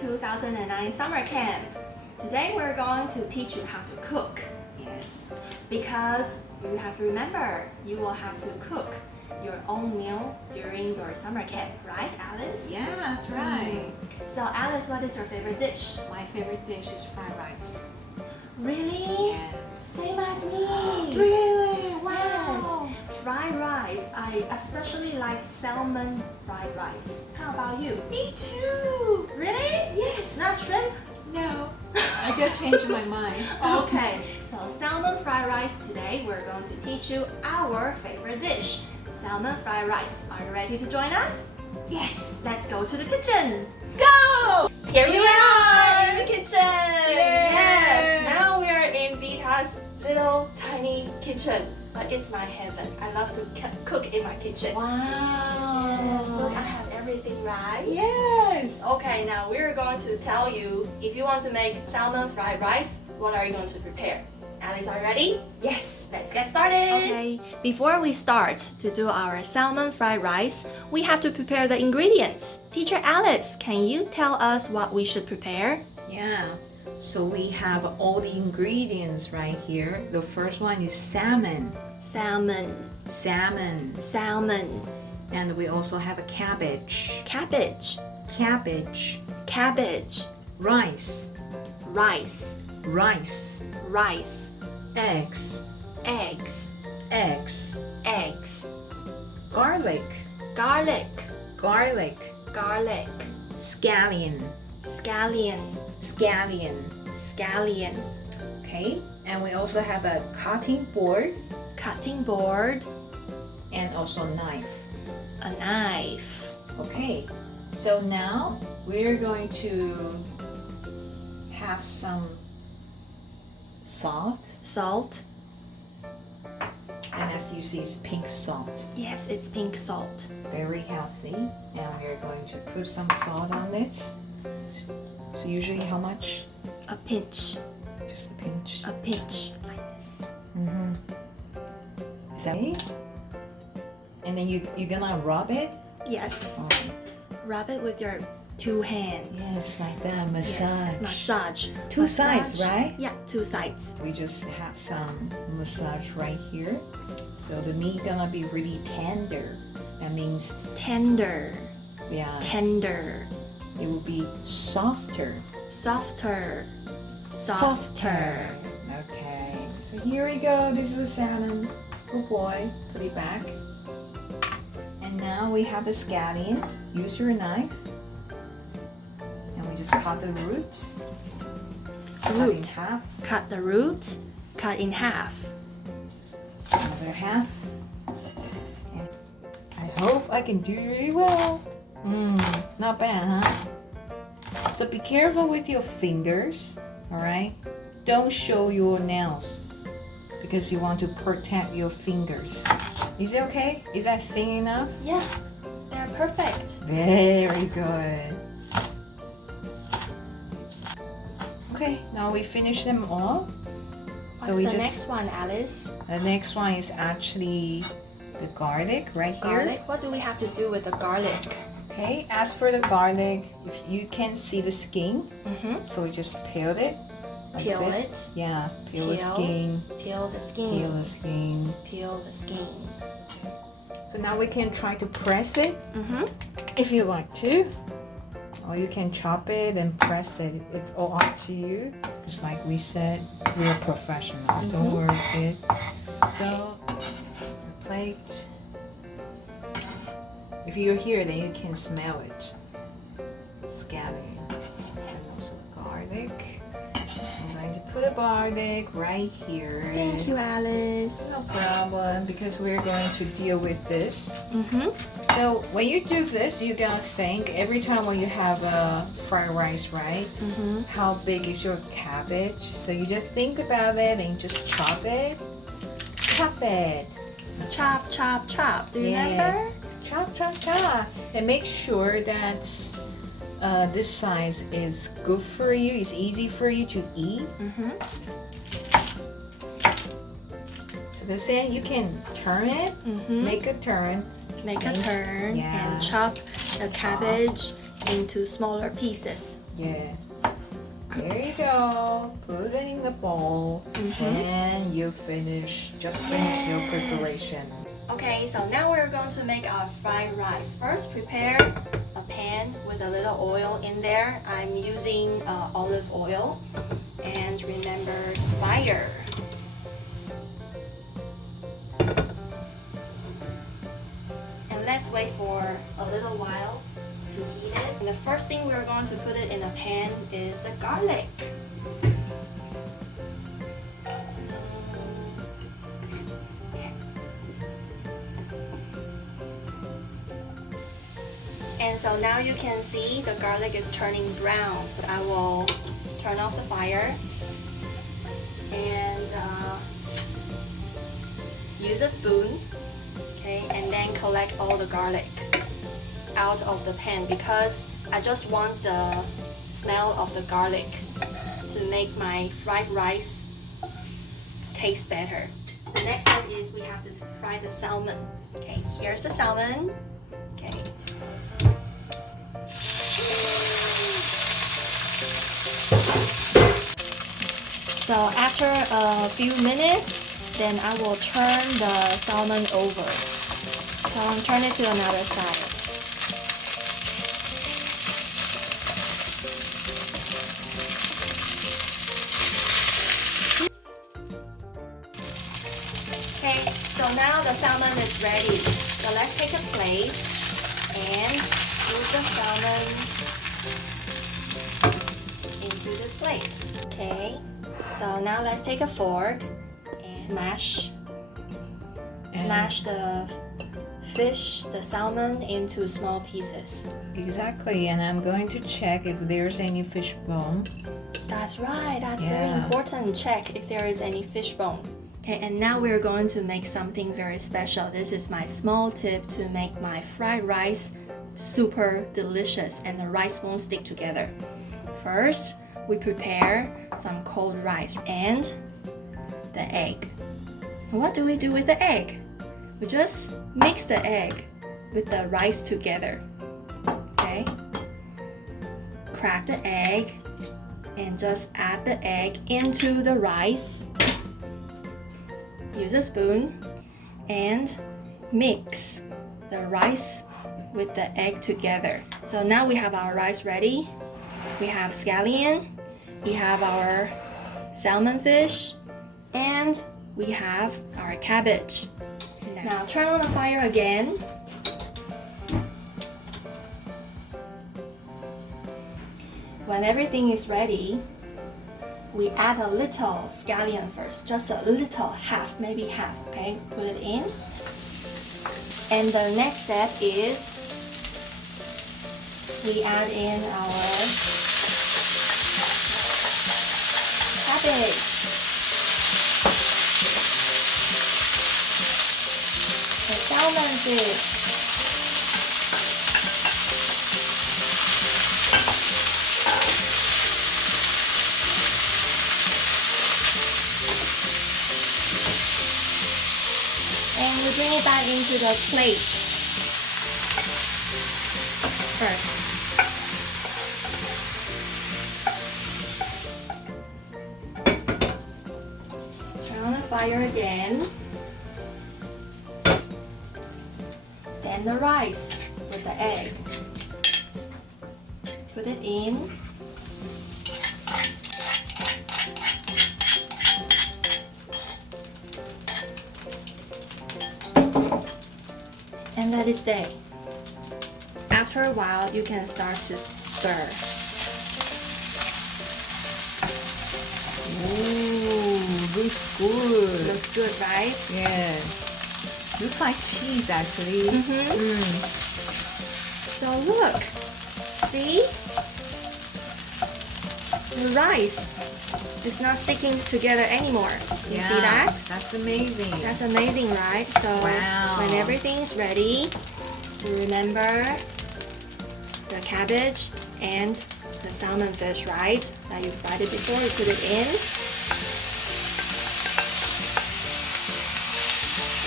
2009 summer camp. Today we're going to teach you how to cook. Yes. Because you have to remember, you will have to cook your own meal during your summer camp, right, Alice? Yeah, that's right. So Alice, what is your favorite dish? My favorite dish is fried rice. Really? Yes. Same as me. Really? Yes. Fried rice. I especially like salmon fried rice. How about you? Me too. Really? Yes. Not shrimp? No. I just changed my mind. Okay, so salmon fried rice today we're going to teach you our favorite dish, salmon fried rice. Are you ready to join us? Yes. Let's go to the kitchen. Go! Here we are in the kitchen. Yes. Now we are in Vita's little tiny kitchen, but it's my heaven. I love to cook in my kitchen. Wow. Yes, look, I have everything right. Yes. Okay, now we're going to tell you if you want to make salmon fried rice, what are you going to prepare? Alice, are you ready? Yes. Let's get started. Okay, before we start to do our salmon fried rice, we have to prepare the ingredients. Teacher Alice, can you tell us what we should prepare? Yeah. So we have all the ingredients right here. The first one is salmon. Salmon, Salmon. salmon, And we also have a cabbage. cabbage, Cabbage. cabbage, Rice. rice, Rice. rice, Eggs. eggs, Eggs. eggs, Garlic. garlic, Garlic. garlic, Scallion. scallion, Scallion. scallion, Okay. And we also have a cutting board cutting board, and also knife. a knife. Okay. So now we're going to have some salt. Salt. And as you see, it's pink salt. Yes, it's pink salt. Very healthy. And we're going to put some salt on it. So usually how much? A pinch, Just a pinch. a pinch, like this. Mm-hmm. Is that it? And then you're gonna rub it? Yes. Oh, Rub it with your two hands. yes, like that. Massage. Yes, massage. Two sides, right? Yeah, two sides. We just have some massage right here. So the meat gonna be really tender. That means, Tender, yeah, tender, it will be softer. softer, softer. Okay. So here we go. This is the salmon. Good boy. Put it back. And now we have the scallion. Use your knife. And we just cut the roots. Cut in Root. half. Cut the root, cut in half. Another half. And I hope I can do really well. Not bad, huh? So be careful with your fingers, alright? Don't show your nails because you want to protect your fingers. Is it okay? Is that thin enough? Yeah, they're perfect. Very good. Okay, now we finish them all. What's the next one, Alice? The next one is actually the garlic right here. Garlic. What do we have to do with the garlic? Okay, as for the garlic, if you can see the skin, Mm-hmm. so we just peel it. Like Peel this. it. Yeah, peel the Peel. skin. Peel the skin. Peel the skin. Peel the skin. So now we can try to press it Mm-hmm. if you like to. Or you can chop it and press it. It's all up to you. Just like we said, we're professional. Don't worry, kid. So, the plate. If you're here, then you can smell it. Scallion. And also the garlic. I'm going to put a garlic right here. Thank you, Alice. No problem, because we're going to deal with this. Mm-hmm. So when you do this, you're gonna think every time when you have a fried rice, right? Mm-hmm. How big is your cabbage? So you just think about it and just chop it. Chop it. Chop, chop, chop. Do you Yeah. remember? Chop, chop, chop. And make sure that this size is good for you. It's easy for you to eat. Mm-hmm. So then you can turn it. Mm-hmm. Make a turn. Make a turn Yeah. and chop the cabbage into smaller pieces. Yeah. There you go. Put it in the bowl. And you just finish your preparation. Okay, so now we're going to make our fried rice. First, prepare a pan with a little oil in there. I'm using olive oil. And remember, fire. And let's wait for a little while to heat it. And the first thing we're going to put it in a pan is the garlic. And so now you can see the garlic is turning brown. So I will turn off the fire and use a spoon, okay, and then collect all the garlic out of the pan because I just want the smell of the garlic to make my fried rice taste better. The next step is we have to fry the salmon. Okay, here's the salmon. Okay. So after a few minutes, then I will turn the salmon over. So I'll turn it to another side. Okay, so now the salmon is ready. So let's take a plate and move the salmon into the plate. Okay, so now let's take a fork and smash the fish, the salmon, into small pieces. Exactly, and I'm going to check if there's any fish bone. That's right, that's very important. Check if there is any fish bone. Okay, and now we're going to make something very special. This is my small tip to make my fried rice super delicious and the rice won't stick together. First, we prepare some cold rice and the egg. What do we do with the egg? We just mix the egg with the rice together. Okay? Crack the egg and just add the egg into the rice. Use a spoon and mix the rice with the egg together. So now we have our rice ready. We have scallion, we have our salmon fish, and we have our cabbage. Now turn on the fire again. When everything is ready, we add a little scallion first, just a little, maybe half, okay? Put it in. And the next step is we add in our cabbage. The salmon fish. And we bring it back into the plate first. Turn on the fire again. Then the rice with the egg. Put it in. And let it stay. After a while, you can start to stir. Ooh, looks good. Looks good, right? Yeah. Looks like cheese actually. So look, see? The rice is not sticking together anymore. You see that? That's amazing. That's amazing, right? So when everything's ready, to remember the cabbage and the salmon fish, right? That you fried it before, you put it in.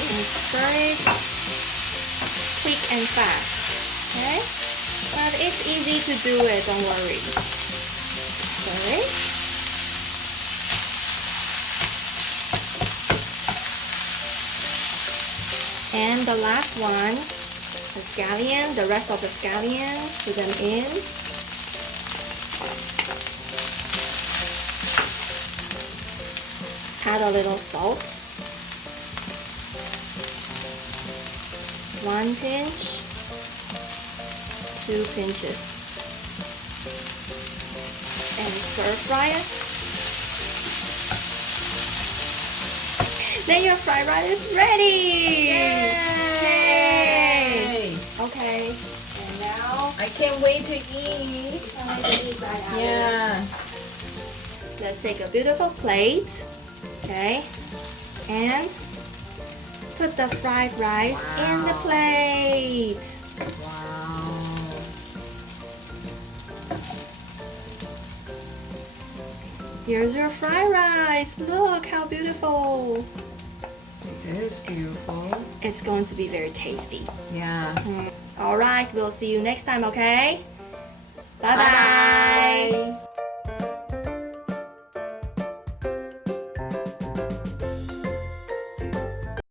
And stir it quick and fast, okay? But it's easy to do it, don't worry. Okay. And the last one, the scallion, the rest of the scallions, put them in. Add a little salt. 1 pinch, 2 pinches. And stir fry it. Then your fried rice is ready! Yay! Okay, and now I can't wait to eat. Yeah. let's take a beautiful plate. Okay, and put the fried rice in the plate. Wow. Here's your fried rice. Look how beautiful. It is beautiful. It's going to be very tasty. Yeah. All right, we'll see you next time, okay? Bye-bye. Bye.